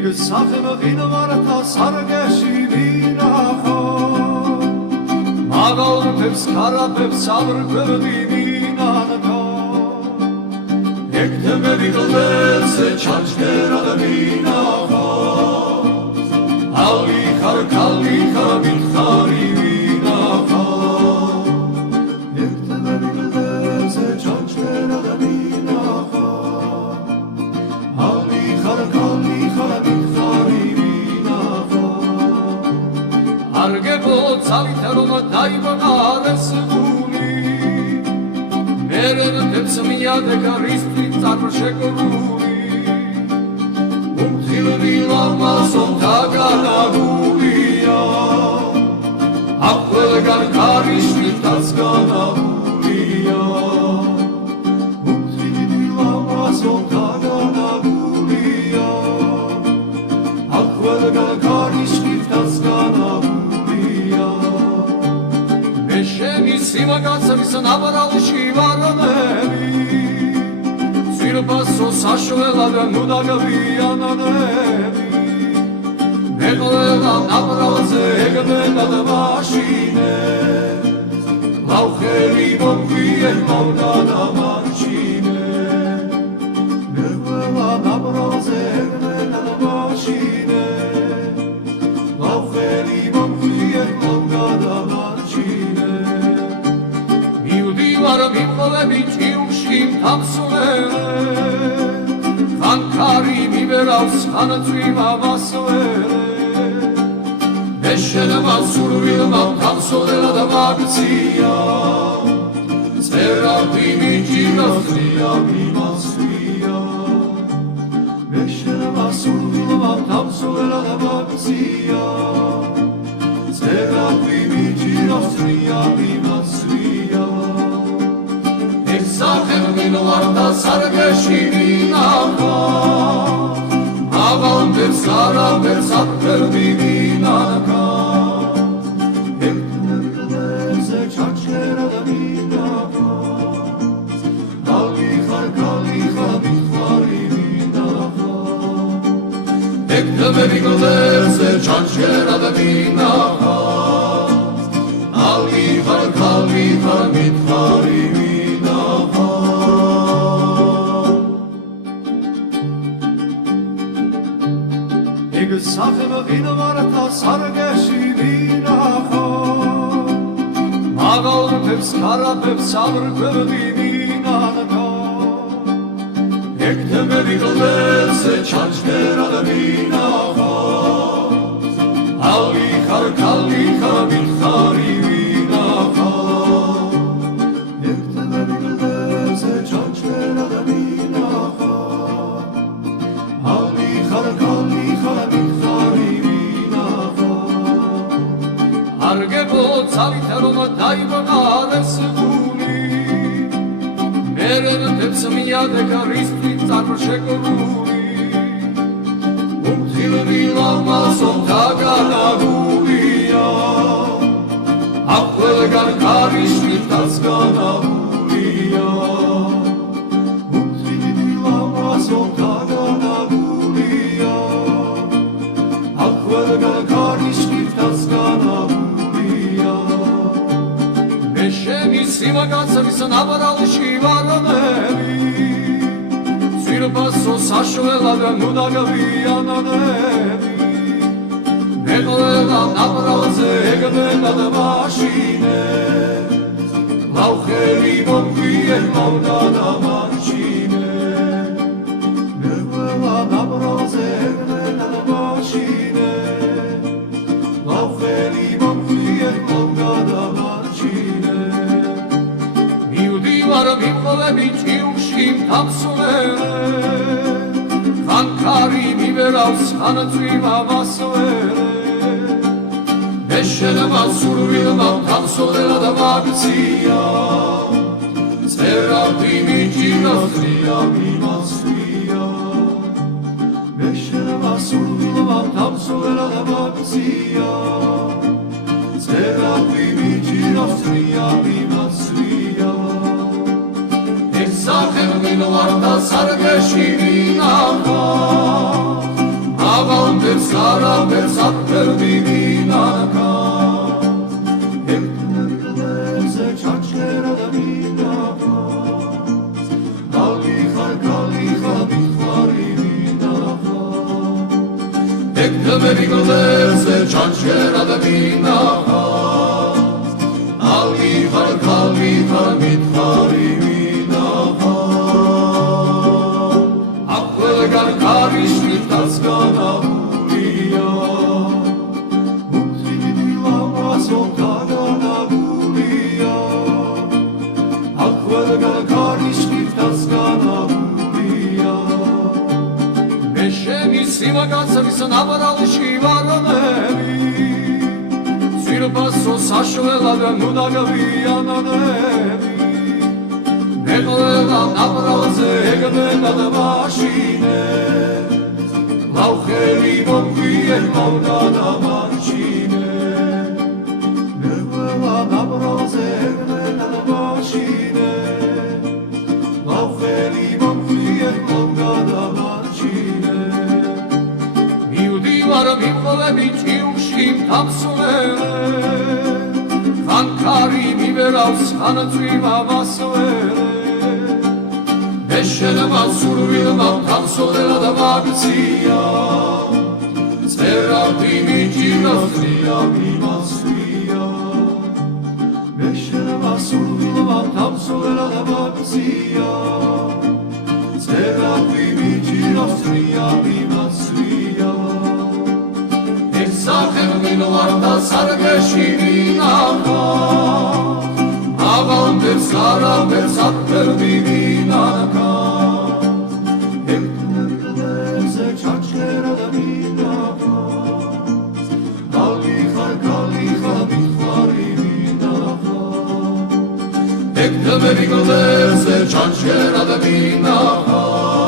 ეგ სახემ ღინვართა სარგეში ვინახო მაგალთებს კარაფებს აბრკვევდი ვინანქო ეგ თემები გლებზე ჩაჩქერად ვინახო ალი ხარ კალი ხარ მითხარი ვინახო ეგ თემები გლებზე ჩაჩქერად ვინახო ალი ხარ კალი ხარ მითხარი ვინახო არგებო ძალით რომ დაიბყარეს გული მერენებს მიადე კარისტით წარმშეკრული უმთილები ლამაზო დაგანაგულია ახლგან კარიშვილთაც განაგულია უმთილები ლამაზო დაგანაგულია ახლგან კარიშვილთაც განაგულია მე შენი სიმაგაცების ნაბარალში ვარონები ძირბასო საშველად ნუ დაგავიანანები მეგოლა ნაბრალზე ეგმენად მაშინებს ლავხელი მომგვიე მომდადა მარჩინებს მეგოლა ნაბრალზე ეგმენად მაშინებს ლავხელი მომგვიე მომდადა მარჩინებს მივდივარ მიყოლები ჭიუში მთავსულელე ხანქარი მივერავს ხანწვიმა მასველე მე შენმა სურვილმა მთავსულელად მაგცია წერავდი მიჭირავს ღია მიმასვია მე შენმა სურვილმა მთავსულელად მაგცია წერავდი მიჭირავს ღია მიმასვია ხემგვინვართა სარგეში ვინახო მაგალთებს კარაფებს აბრკვევდი ვინანქო ეგ თემები გლებზე ჩაჩქერად ვინახო კალი ხარ მითხარი ვინახო ეგ თემები გლებზე ჩაჩქერად ვინახო კალი ხარ მითხარი ეგ სახემ ღინვართა სარგეში ვინახო მაგალთებს კარაფებს აბრკვევდი ვინანქო ეგ თემები გლებზე ჩაჩქერად ვინახო ალი ხარ კალი ხარ მითხარი ვინახო ეგ თემები გლებზე ჩაჩქერად ვინახო ალი ხარ კალი ხარ არგებო ძალით რომ დაიბყარეს გული მერენებს მიადე კარისტით წარმშეკრული უმთილები ლამაზო დაგანაგულია ახლგან კარიშვილთაც განაგულია უმთილები ლამაზო დაგანაგულია ახლგან კარიშვილთაც განაგულია შენი სიმაგაცების ნაბრალში ვარონები ძირბასო საშველად ნუ დაგავიანანები მეგოლა ნაბრალზე ეგმენად მაშინებს ლავხელი მომგვიე მომდადა მარჩინებს მეგოლა ნაბრალზე ეგმენად მაშინებს ლავხელი მომგვიე მომდადა მიყოლები ჭიუში მთავსულელე ხანქარი მივერავს ხანწვიმა მასველე მე შენმა სურვილმა მთავსულელად მაგცია წერავდი მიჭირავს ღია მიმასვია მე შენმა სურვილმა მთავსულელად მაგცია წერავდი მიჭირავს ღია მიმასვია სახემ ღინვართა სარგეში ვინახო საფერდი მინახავს ემტლებზე ჩაჩერა და მინახავს კალი ხარ მიხარი მინახავს ემტლებზე ჩაჩერა და მინახავს კალი ხარ მიხარი Karishmitas ganabulia Mutridi lamaso ganabulia Akvelga karishmitas ganabulia Meshemi simagatsavisa navaralishi varanemi Sirbaso sashvelada nudagavianademi Negolela navralze egmena da mašine Lauheri momkvijer mavna da mašine Negolela navralze egmena da mašine Lauheri momkvijer mavna da mašine Mi udivara mihlove bići uškim tam suvele Kankari mi verals kanatima vasovele Eşelema survilma kansolera da magcija Zerati mi ģirastrija mimasvija Eşelema survilma kansolera da magcija Zerati mi ģirastrija mimasvija Eksahem minularda sargeshi minaha Avalder saraver satperdi minaha Emtlerze çaçlera da minaha Kali xar mixari minaha Emtlerze çaçlera da minaha